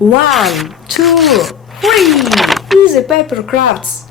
One, two, three. Easy paper crafts.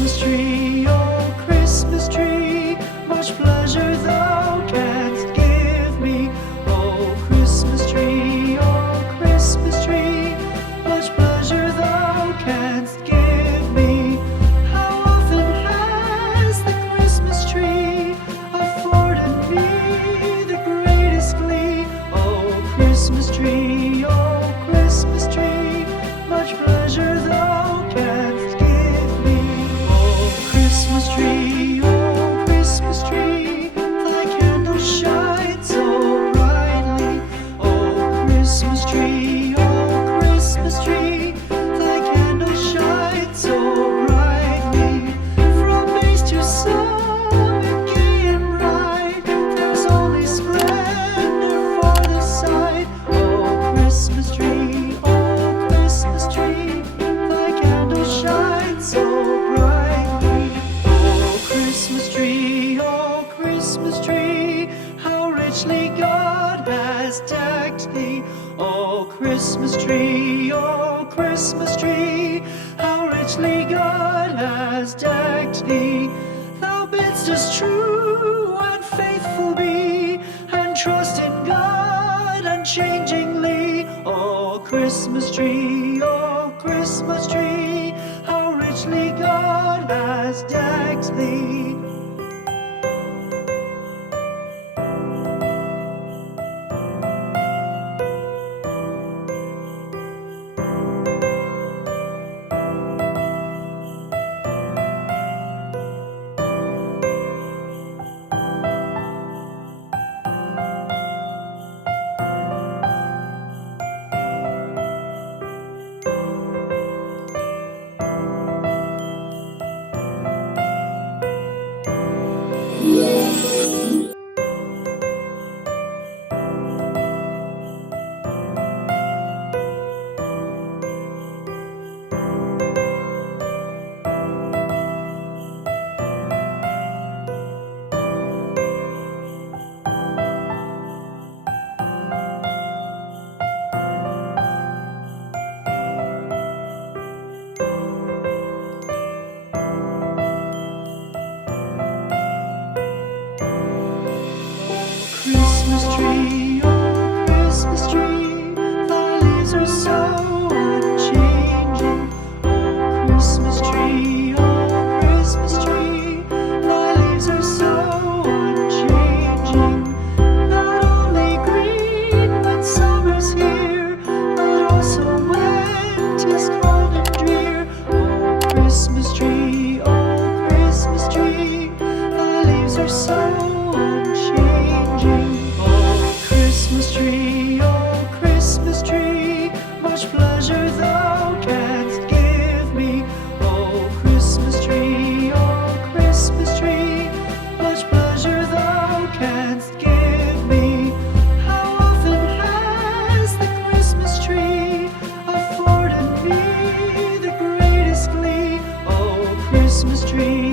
Christmas tree, oh Christmas tree, much pleasure thou canst give me. Oh Christmas tree, much pleasure thou canst give me. How often has the Christmas tree afforded me the greatest glee? Oh Christmas tree, much pleasure thou canst give me. Oh Christmas tree, thy candles shine so brightly. Oh Christmas tree, thy candles shine so brightly. From base to summit, gay and bright, there's only splendor for the sight. Oh Christmas tree, thy candles shine so brightly. Oh Christmas tree, how richly God has decked thee. Oh Christmas tree, how richly God has decked thee. Thou bidst us true and faithful be, and trust in God unchangingly. Oh Christmas tree, how richly God has decked thee. Christmas tree, oh Christmas tree, thy leaves are so unchanging. Oh Christmas tree, thy leaves are so unchanging. Not only green when summer's here, but also when 'tis cold and drear. Oh Christmas tree, thy leaves are so unchanging. Oh Christmas tree, much pleasure thou canst give me. Oh Christmas tree, much pleasure thou canst give me. How often has the Christmas tree afforded me the greatest glee? Oh Christmas tree,